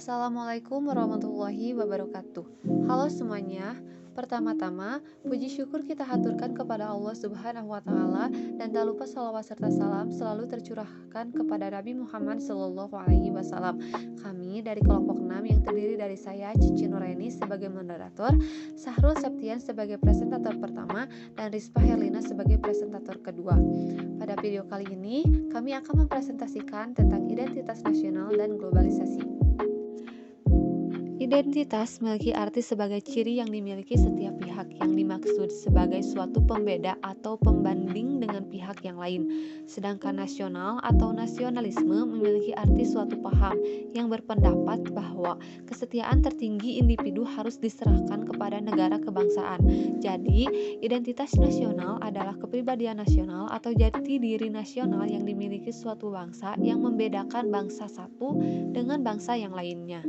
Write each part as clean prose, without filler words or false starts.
Assalamualaikum warahmatullahi wabarakatuh. Halo semuanya. Pertama-tama, puji syukur kita haturkan kepada Allah Subhanahu wa taala dan tak lupa salawat serta salam selalu tercurahkan kepada Nabi Muhammad sallallahu alaihi wasallam. Kami dari kelompok 6 yang terdiri dari saya Cici Nuraini sebagai moderator, Sahrul Septian sebagai presentator pertama dan Rispa Herlina sebagai presentator kedua. Pada video kali ini, kami akan mempresentasikan tentang identitas nasional dan globalisasi. Identitas memiliki arti sebagai ciri yang dimiliki setiap pihak yang dimaksud sebagai suatu pembeda atau pembanding dengan pihak yang lain. Sedangkan nasional atau nasionalisme memiliki arti suatu paham yang berpendapat bahwa kesetiaan tertinggi individu harus diserahkan kepada negara kebangsaan. Jadi, identitas nasional adalah kepribadian nasional atau jati diri nasional yang dimiliki suatu bangsa yang membedakan bangsa satu dengan bangsa yang lainnya.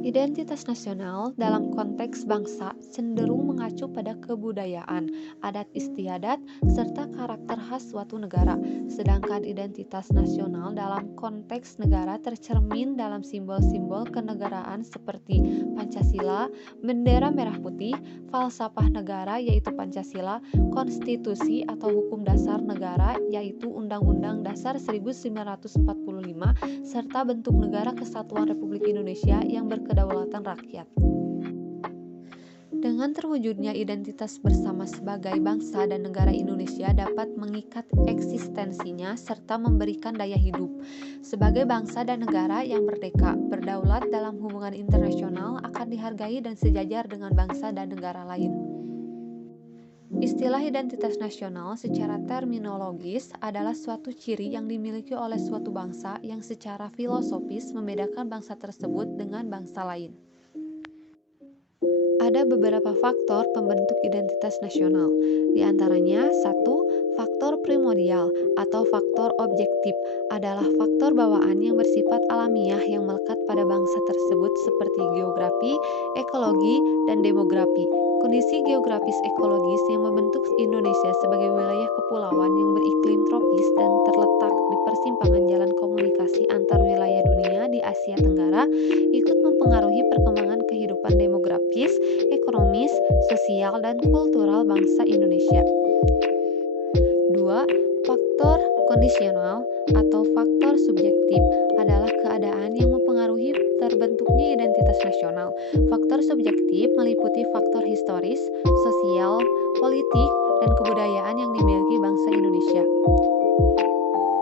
Identitas nasional dalam konteks bangsa cenderung mengacu pada kebudayaan, adat istiadat, serta karakter khas suatu negara. Sedangkan identitas nasional dalam konteks negara tercermin dalam simbol-simbol kenegaraan seperti Pancasila, bendera merah putih, falsafah negara yaitu Pancasila, konstitusi atau hukum dasar negara yaitu Undang-Undang Dasar 1945, serta bentuk negara kesatuan Republik Indonesia yang berkedaulatan rakyat. Dengan terwujudnya identitas bersama sebagai bangsa dan negara Indonesia dapat mengikat eksistensinya serta memberikan daya hidup. Sebagai bangsa dan negara yang merdeka, berdaulat dalam hubungan internasional akan dihargai dan sejajar dengan bangsa dan negara lain. Istilah identitas nasional secara terminologis adalah suatu ciri yang dimiliki oleh suatu bangsa yang secara filosofis membedakan bangsa tersebut dengan bangsa lain. Ada beberapa faktor pembentuk identitas nasional. Di antaranya, 1. Faktor primordial atau faktor objektif adalah faktor bawaan yang bersifat alamiah yang melekat pada bangsa tersebut seperti geografi, ekologi, dan demografi. Kondisi geografis ekologis yang membentuk Indonesia sebagai wilayah kepulauan yang beriklim tropis dan terletak di persimpangan jalan komunikasi antar wilayah dunia di Asia Tenggara ikut mempengaruhi perkembangan kehidupan demografis, ekonomis, sosial, dan kultural bangsa Indonesia. 2. Faktor kondisional atau faktor subjektif adalah keadaan yang mempengaruhi terbentuknya identitas nasional. Faktor subjektif meliputi faktor historis, sosial, politik, dan kebudayaan yang dimiliki bangsa Indonesia.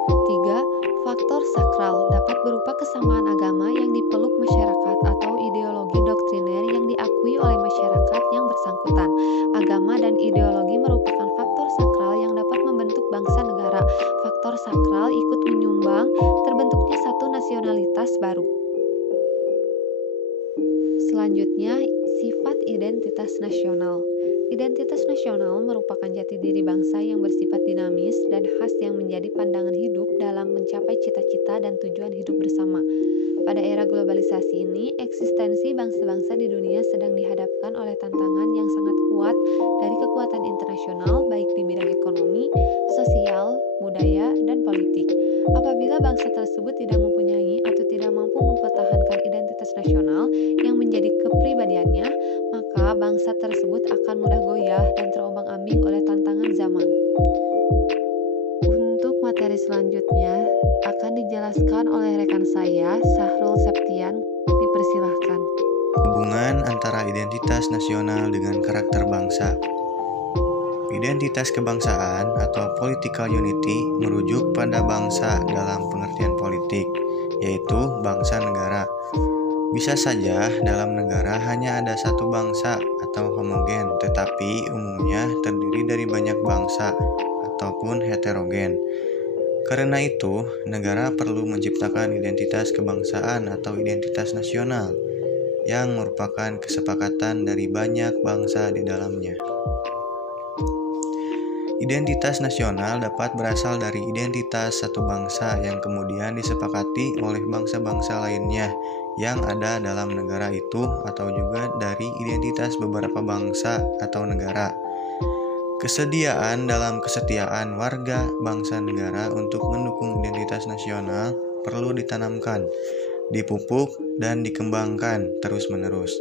3. Faktor sakral dapat berupa kesamaan agama yang dipeluk masyarakat atau ideologi doktriner yang diakui oleh masyarakat yang bersangkutan. Agama dan ideologi merupakan faktor sakral yang dapat membentuk bangsa negara. Faktor sakral ikut menyumbang terbentuknya satu nasionalitas baru. Selanjutnya, sifat identitas nasional. Identitas nasional merupakan jati diri bangsa yang bersifat dinamis dan khas yang menjadi pandangan hidup dalam mencapai cita-cita dan tujuan hidup bersama. Pada era globalisasi ini, eksistensi bangsa-bangsa di dunia sedang dihadapkan oleh tantangan yang sangat kuat dari kekuatan internasional baik di bidang ekonomi, sosial, budaya, dan politik. Apabila bangsa tersebut tidak mempunyai atau tidak mampu mempertahankan identitas nasional yang menjadi kepribadiannya, maka bangsa tersebut akan mudah goyah dan terombang-ambing oleh tantangan zaman. Untuk materi selanjutnya akan dijelaskan oleh rekan saya, Sahrul Septian. Dipersilahkan. Hubungan antara identitas nasional dengan karakter bangsa. Identitas kebangsaan atau political unity merujuk pada bangsa dalam pengertian politik, yaitu bangsa negara. Bisa saja dalam negara hanya ada satu bangsa atau homogen, tetapi umumnya terdiri dari banyak bangsa ataupun heterogen. Karena itu, negara perlu menciptakan identitas kebangsaan atau identitas nasional yang merupakan kesepakatan dari banyak bangsa di dalamnya. Identitas nasional dapat berasal dari identitas satu bangsa yang kemudian disepakati oleh bangsa-bangsa lainnya yang ada dalam negara itu atau juga dari identitas beberapa bangsa atau negara. Kesediaan dalam kesetiaan warga bangsa negara untuk mendukung identitas nasional perlu ditanamkan dipupuk, dan dikembangkan terus-menerus.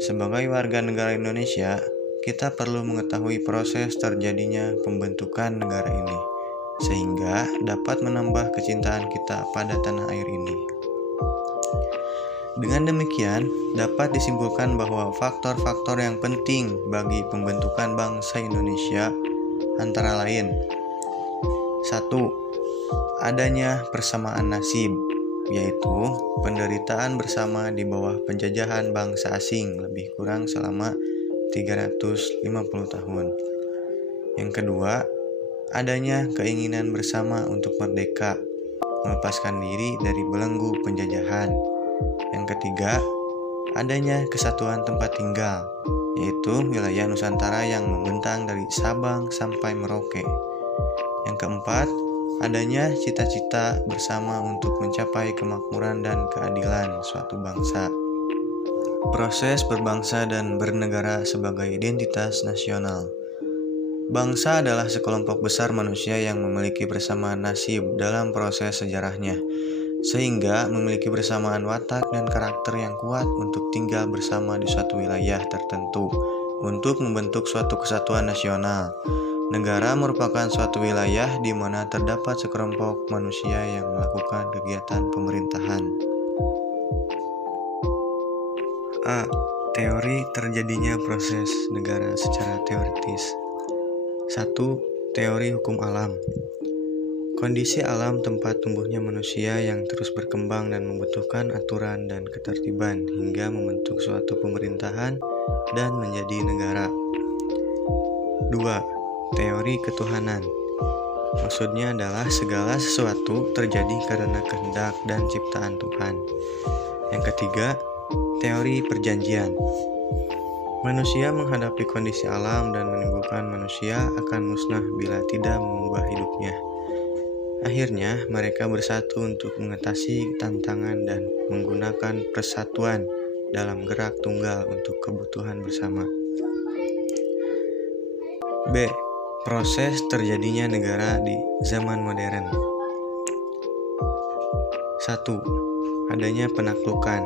Sebagai warga negara Indonesia, kita perlu mengetahui proses terjadinya pembentukan negara ini, sehingga dapat menambah kecintaan kita pada tanah air ini. Dengan demikian, dapat disimpulkan bahwa faktor-faktor yang penting bagi pembentukan bangsa Indonesia antara lain: 1. Adanya persamaan nasib, yaitu penderitaan bersama di bawah penjajahan bangsa asing lebih kurang selama 350 tahun. Yang kedua, adanya keinginan bersama untuk merdeka, melepaskan diri dari belenggu penjajahan. Yang ketiga, adanya kesatuan tempat tinggal, yaitu wilayah Nusantara yang membentang dari Sabang sampai Merauke. Yang keempat, adanya cita-cita bersama untuk mencapai kemakmuran dan keadilan suatu bangsa. Proses berbangsa dan bernegara sebagai identitas nasional. Bangsa adalah sekelompok besar manusia yang memiliki persamaan nasib dalam proses sejarahnya, sehingga memiliki persamaan watak dan karakter yang kuat untuk tinggal bersama di suatu wilayah tertentu untuk membentuk suatu kesatuan nasional. Negara merupakan suatu wilayah di mana terdapat sekelompok manusia yang melakukan kegiatan pemerintahan. A. Teori terjadinya proses negara secara teoritis. 1. Teori hukum alam. Kondisi alam tempat tumbuhnya manusia yang terus berkembang dan membutuhkan aturan dan ketertiban hingga membentuk suatu pemerintahan dan menjadi negara. 2. Teori ketuhanan. Maksudnya adalah segala sesuatu terjadi karena kehendak dan ciptaan Tuhan. Yang ketiga, teori perjanjian. Manusia menghadapi kondisi alam dan menimbulkan manusia akan musnah bila tidak mengubah hidupnya. Akhirnya, mereka bersatu untuk mengatasi tantangan dan menggunakan persatuan dalam gerak tunggal untuk kebutuhan bersama. B. Proses terjadinya negara di zaman modern. 1. Adanya penaklukan.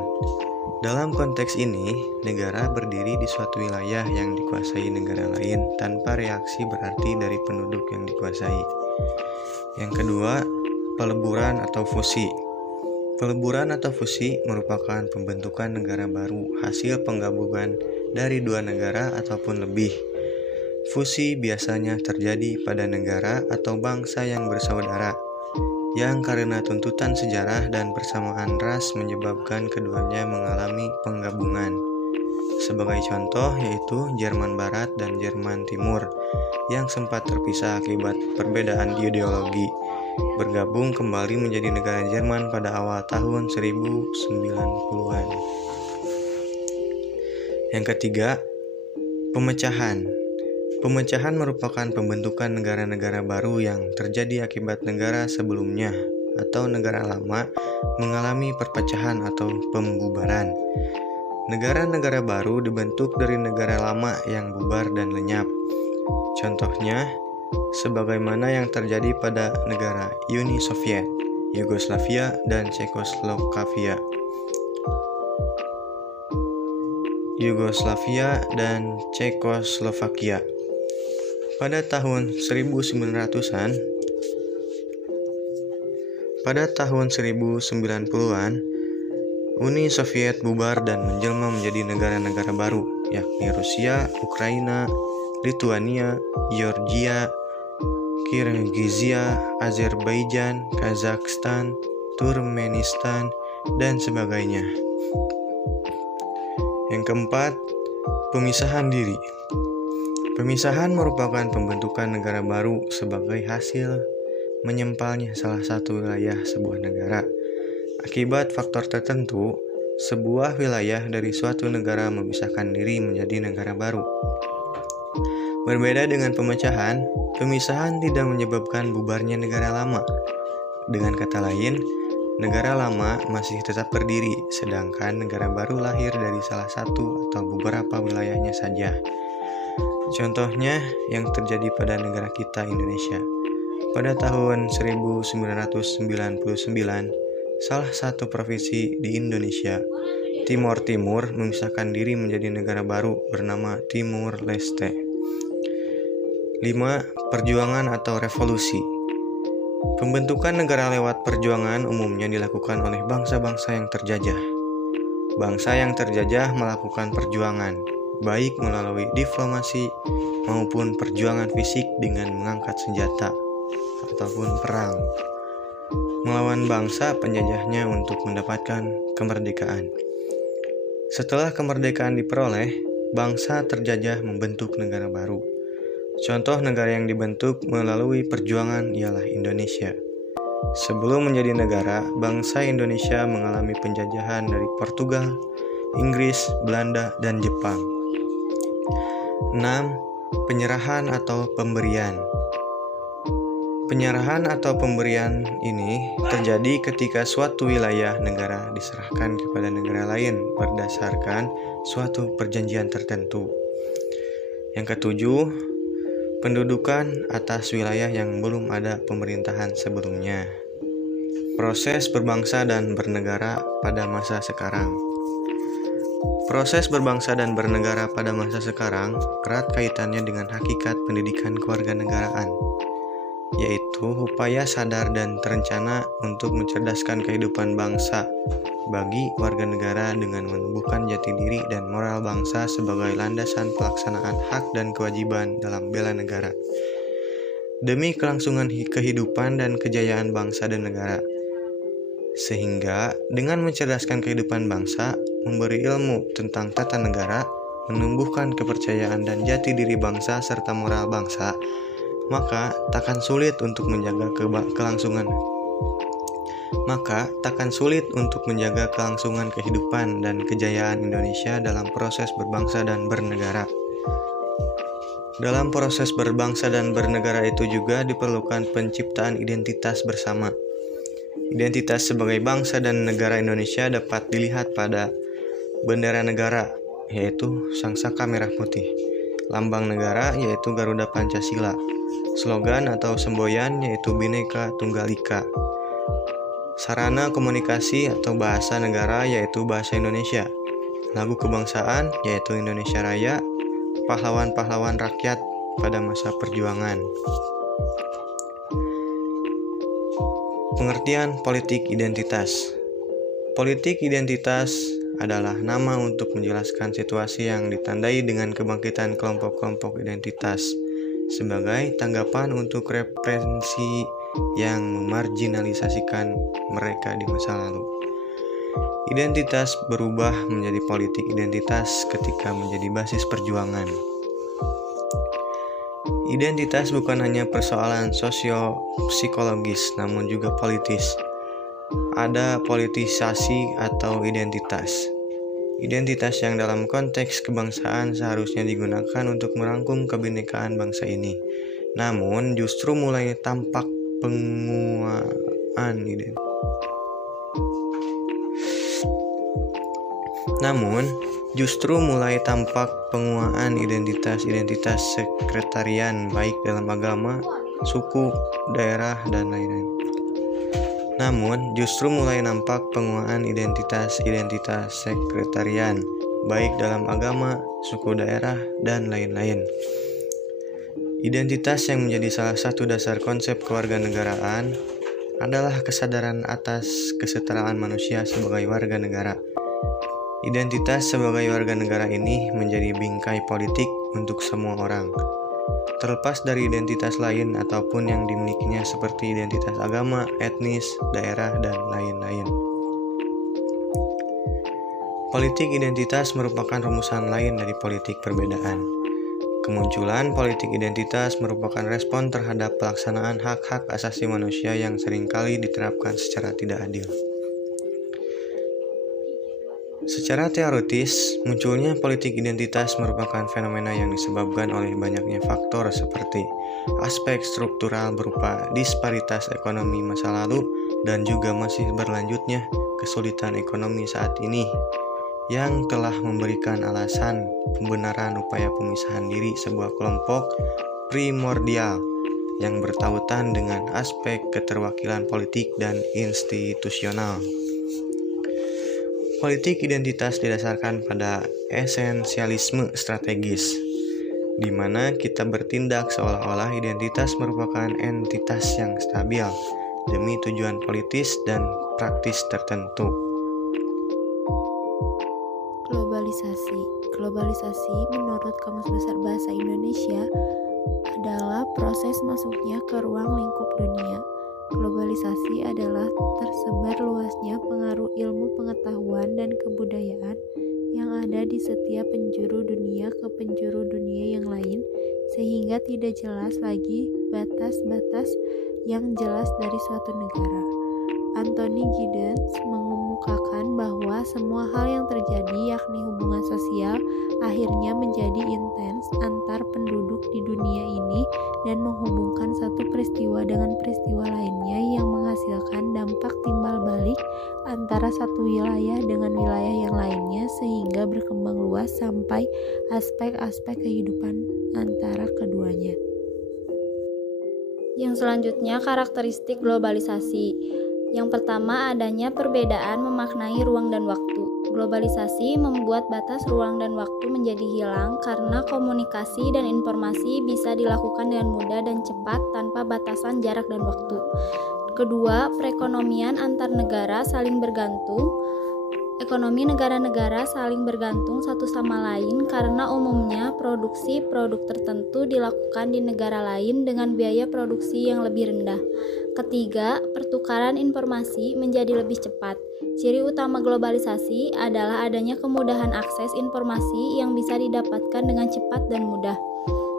Dalam konteks ini, negara berdiri di suatu wilayah yang dikuasai negara lain tanpa reaksi berarti dari penduduk yang dikuasai. Yang kedua, peleburan atau fusi. Peleburan atau fusi merupakan pembentukan negara baru hasil penggabungan dari dua negara ataupun lebih. Fusi biasanya terjadi pada negara atau bangsa yang bersaudara, yang karena tuntutan sejarah dan persamaan ras menyebabkan keduanya mengalami penggabungan. Sebagai contoh yaitu Jerman Barat dan Jerman Timur yang sempat terpisah akibat perbedaan ideologi, bergabung kembali menjadi negara Jerman pada awal tahun 1090-an. Yang ketiga, pemecahan. Pemecahan merupakan pembentukan negara-negara baru yang terjadi akibat negara sebelumnya atau negara lama mengalami perpecahan atau pembubaran. Negara-negara baru dibentuk dari negara lama yang bubar dan lenyap. Contohnya, sebagaimana yang terjadi pada negara Uni Soviet, Yugoslavia, dan Cekoslovakia. Pada tahun 1900-an, pada tahun 1090-an, Uni Soviet bubar dan menjelma menjadi negara-negara baru, yakni Rusia, Ukraina, Lituania, Georgia, Kirgizia, Azerbaijan, Kazakhstan, Turkmenistan, dan sebagainya. Yang keempat, pemisahan diri. Pemisahan merupakan pembentukan negara baru sebagai hasil menyempalnya salah satu wilayah sebuah negara. Akibat faktor tertentu, sebuah wilayah dari suatu negara memisahkan diri menjadi negara baru. Berbeda dengan pemecahan, pemisahan tidak menyebabkan bubarnya negara lama. Dengan kata lain, negara lama masih tetap berdiri, sedangkan negara baru lahir dari salah satu atau beberapa wilayahnya saja. Contohnya yang terjadi pada negara kita Indonesia. Pada tahun 1999, salah satu provinsi di Indonesia, Timor Timur memisahkan diri menjadi negara baru bernama Timur Leste. 5. Perjuangan atau revolusi. Pembentukan negara lewat perjuangan umumnya dilakukan oleh bangsa-bangsa yang terjajah. Bangsa yang terjajah melakukan perjuangan, baik melalui diplomasi maupun perjuangan fisik dengan mengangkat senjata ataupun perang, melawan bangsa penjajahnya untuk mendapatkan kemerdekaan. Setelah kemerdekaan diperoleh, bangsa terjajah membentuk negara baru. Contoh negara yang dibentuk melalui perjuangan ialah Indonesia. Sebelum menjadi negara, bangsa Indonesia mengalami penjajahan dari Portugal, Inggris, Belanda, dan Jepang. 6. Penyerahan atau pemberian. Penyerahan atau pemberian ini terjadi ketika suatu wilayah negara diserahkan kepada negara lain berdasarkan suatu perjanjian tertentu. Yang ketujuh, pendudukan atas wilayah yang belum ada pemerintahan sebelumnya. Proses berbangsa dan bernegara pada masa sekarang. Proses berbangsa dan bernegara pada masa sekarang erat kaitannya dengan hakikat pendidikan kewarganegaraan, yaitu upaya sadar dan terencana untuk mencerdaskan kehidupan bangsa bagi warga negara dengan menumbuhkan jati diri dan moral bangsa sebagai landasan pelaksanaan hak dan kewajiban dalam bela negara demi kelangsungan kehidupan dan kejayaan bangsa dan negara. Sehingga dengan mencerdaskan kehidupan bangsa, memberi ilmu tentang tata negara, menumbuhkan kepercayaan dan jati diri bangsa serta moral bangsa, maka takkan sulit untuk menjaga kelangsungan kehidupan dan kejayaan Indonesia dalam proses berbangsa dan bernegara. Dalam proses berbangsa dan bernegara itu juga diperlukan penciptaan identitas bersama. Identitas sebagai bangsa dan negara Indonesia dapat dilihat pada bendera negara, yaitu sangsaka merah putih, lambang negara yaitu Garuda Pancasila, slogan atau semboyan yaitu Bhinneka Tunggal Ika, sarana komunikasi atau bahasa negara yaitu bahasa Indonesia, lagu kebangsaan yaitu Indonesia Raya, pahlawan-pahlawan rakyat pada masa perjuangan. Pengertian politik identitas. Politik identitas adalah nama untuk menjelaskan situasi yang ditandai dengan kebangkitan kelompok-kelompok identitas sebagai tanggapan untuk referensi yang memarginalisasikan mereka di masa lalu. Identitas berubah menjadi politik identitas ketika menjadi basis perjuangan. Identitas bukan hanya persoalan sosio-psikologis, namun juga politis. Ada politisasi atau identitas. Identitas yang dalam konteks kebangsaan seharusnya digunakan untuk merangkum kebinekaan bangsa ini. Namun justru mulai tampak penguatan identitas sekretarian baik dalam agama, suku, daerah, dan lain-lain. Sekretarian baik dalam agama, suku, daerah, dan lain-lain. Identitas yang menjadi salah satu dasar konsep kewarganegaraan adalah kesadaran atas kesetaraan manusia sebagai warga negara. Identitas sebagai warga negara ini menjadi bingkai politik untuk semua orang, terlepas dari identitas lain ataupun yang dimilikinya seperti identitas agama, etnis, daerah, dan lain-lain. Politik identitas merupakan rumusan lain dari politik perbedaan. Kemunculan politik identitas merupakan respon terhadap pelaksanaan hak-hak asasi manusia yang seringkali diterapkan secara tidak adil. Secara teoritis, munculnya politik identitas merupakan fenomena yang disebabkan oleh banyaknya faktor seperti aspek struktural berupa disparitas ekonomi masa lalu dan juga masih berlanjutnya kesulitan ekonomi saat ini yang telah memberikan alasan pembenaran upaya pemisahan diri sebuah kelompok primordial yang bertautan dengan aspek keterwakilan politik dan institusional. Politik identitas didasarkan pada esensialisme strategis, di mana kita bertindak seolah-olah identitas merupakan entitas yang stabil demi tujuan politis dan praktis tertentu. Globalisasi menurut Kamus Besar Bahasa Indonesia adalah proses masuknya ke ruang lingkup dunia. Globalisasi adalah tersebar luasnya pengaruh ilmu pengetahuan dan kebudayaan yang ada di setiap penjuru dunia ke penjuru dunia yang lain, sehingga tidak jelas lagi batas-batas yang jelas dari suatu negara. Anthony Giddens mengemukakan bahwa semua hal yang terjadi, yakni hubungan sosial, akhirnya menjadi intens antar penduduk di dunia ini dan menghubungkan satu peristiwa dengan peristiwa lainnya yang menghasilkan dampak timbal balik antara satu wilayah dengan wilayah yang lainnya, sehingga berkembang luas sampai aspek-aspek kehidupan antara keduanya. Yang selanjutnya, karakteristik globalisasi. Yang pertama, adanya perbedaan memaknai ruang dan waktu. Globalisasi membuat batas ruang dan waktu menjadi hilang karena komunikasi dan informasi bisa dilakukan dengan mudah dan cepat tanpa batasan jarak dan waktu. Kedua, perekonomian antar negara saling bergantung. Ekonomi negara-negara saling bergantung satu sama lain karena umumnya produksi produk tertentu dilakukan di negara lain dengan biaya produksi yang lebih rendah. Ketiga, pertukaran informasi menjadi lebih cepat. Ciri utama globalisasi adalah adanya kemudahan akses informasi yang bisa didapatkan dengan cepat dan mudah.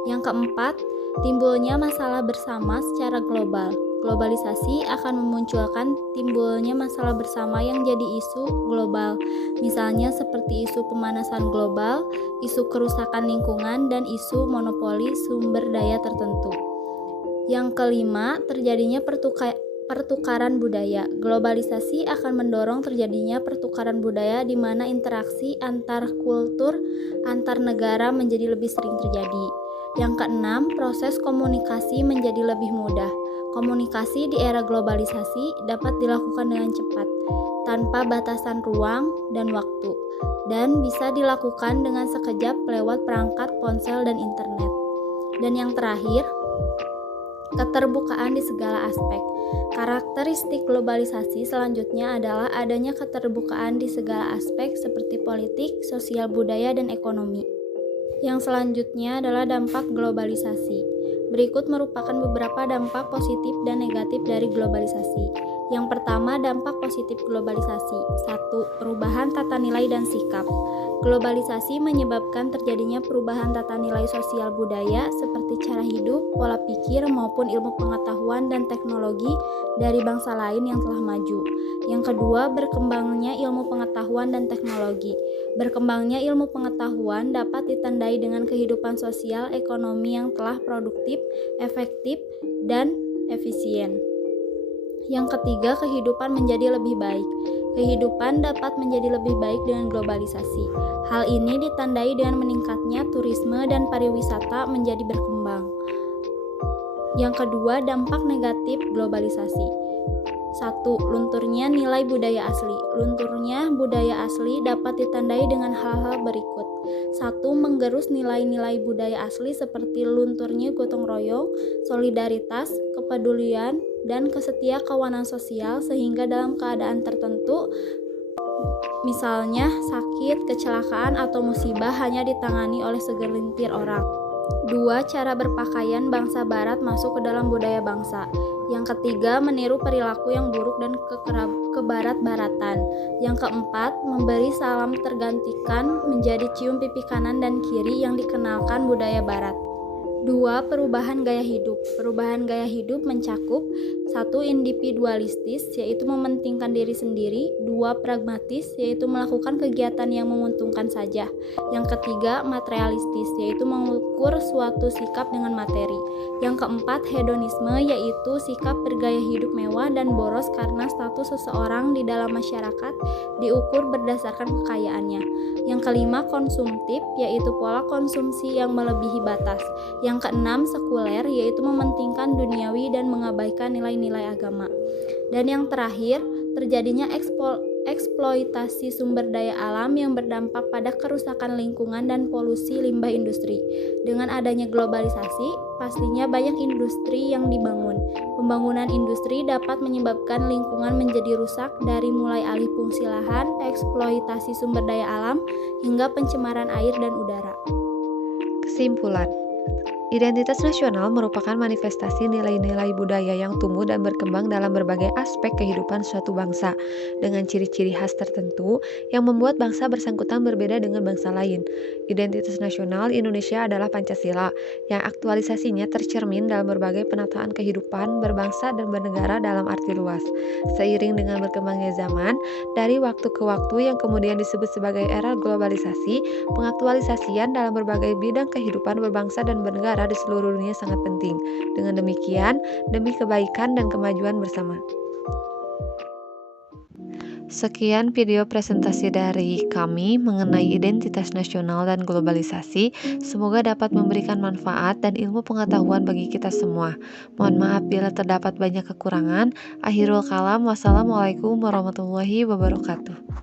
Yang keempat, timbulnya masalah bersama secara global. Globalisasi akan memunculkan timbulnya masalah bersama yang jadi isu global, misalnya seperti isu pemanasan global, isu kerusakan lingkungan, dan isu monopoli sumber daya tertentu. Yang kelima, terjadinya pertukaran budaya. Globalisasi akan mendorong terjadinya pertukaran budaya di mana interaksi antar kultur, antar negara menjadi lebih sering terjadi. Yang keenam, proses komunikasi menjadi lebih mudah. Komunikasi di era globalisasi dapat dilakukan dengan cepat, tanpa batasan ruang dan waktu, dan bisa dilakukan dengan sekejap lewat perangkat ponsel dan internet. Dan yang terakhir, keterbukaan di segala aspek. Karakteristik globalisasi selanjutnya adalah adanya keterbukaan di segala aspek seperti politik, sosial, budaya, dan ekonomi. Yang selanjutnya adalah dampak globalisasi. Berikut merupakan beberapa dampak positif dan negatif dari globalisasi. Yang pertama, dampak positif globalisasi. 1. Perubahan tata nilai dan sikap. Globalisasi menyebabkan terjadinya perubahan tata nilai sosial budaya seperti cara hidup, pola pikir, maupun ilmu pengetahuan dan teknologi dari bangsa lain yang telah maju. Yang kedua, berkembangnya ilmu pengetahuan dan teknologi. Berkembangnya ilmu pengetahuan dapat ditandai dengan kehidupan sosial ekonomi yang telah produktif, efektif, dan efisien. Yang ketiga, kehidupan menjadi lebih baik. Kehidupan dapat menjadi lebih baik dengan globalisasi. Hal ini ditandai dengan meningkatnya turisme dan pariwisata menjadi berkembang. Yang kedua, dampak negatif globalisasi. 1. Lunturnya nilai budaya asli. Lunturnya budaya asli dapat ditandai dengan hal-hal berikut. 1. Menggerus nilai-nilai budaya asli seperti lunturnya gotong royong, solidaritas, kepedulian, dan kesetiakawanan sosial sehingga dalam keadaan tertentu, misalnya sakit, kecelakaan, atau musibah hanya ditangani oleh segelintir orang. 2. Cara berpakaian bangsa barat masuk ke dalam budaya bangsa. Yang ketiga, meniru perilaku yang buruk dan kebarat-baratan. Yang keempat, memberi salam tergantikan menjadi cium pipi kanan dan kiri yang dikenalkan budaya barat. 2. Perubahan gaya hidup. Perubahan gaya hidup mencakup 1. Individualistis, yaitu mementingkan diri sendiri. 2. Pragmatis, yaitu melakukan kegiatan yang menguntungkan saja. Yang ketiga, materialistis, yaitu mengukur suatu sikap dengan materi. Yang keempat, hedonisme, yaitu sikap bergaya hidup mewah dan boros karena status seseorang di dalam masyarakat diukur berdasarkan kekayaannya. Yang kelima, konsumtif, yaitu pola konsumsi yang melebihi batas. Yang Yang keenam, sekuler, yaitu mementingkan duniawi dan mengabaikan nilai-nilai agama. Dan yang terakhir, terjadinya eksploitasi sumber daya alam yang berdampak pada kerusakan lingkungan dan polusi limbah industri. Dengan adanya globalisasi, pastinya banyak industri yang dibangun. Pembangunan industri dapat menyebabkan lingkungan menjadi rusak dari mulai alih fungsi lahan, eksploitasi sumber daya alam, hingga pencemaran air dan udara. Kesimpulan, identitas nasional merupakan manifestasi nilai-nilai budaya yang tumbuh dan berkembang dalam berbagai aspek kehidupan suatu bangsa, dengan ciri-ciri khas tertentu yang membuat bangsa bersangkutan berbeda dengan bangsa lain. Identitas nasional Indonesia adalah Pancasila, yang aktualisasinya tercermin dalam berbagai penataan kehidupan berbangsa dan bernegara dalam arti luas. Seiring dengan berkembangnya zaman, dari waktu ke waktu yang kemudian disebut sebagai era globalisasi, pengaktualisasian dalam berbagai bidang kehidupan berbangsa dan bernegara di seluruh dunia sangat penting. Dengan demikian, demi kebaikan dan kemajuan bersama. Sekian video presentasi dari kami mengenai identitas nasional dan globalisasi. Semoga dapat memberikan manfaat dan ilmu pengetahuan bagi kita semua. Mohon maaf bila terdapat banyak kekurangan. Akhirul kalam, wassalamualaikum warahmatullahi wabarakatuh.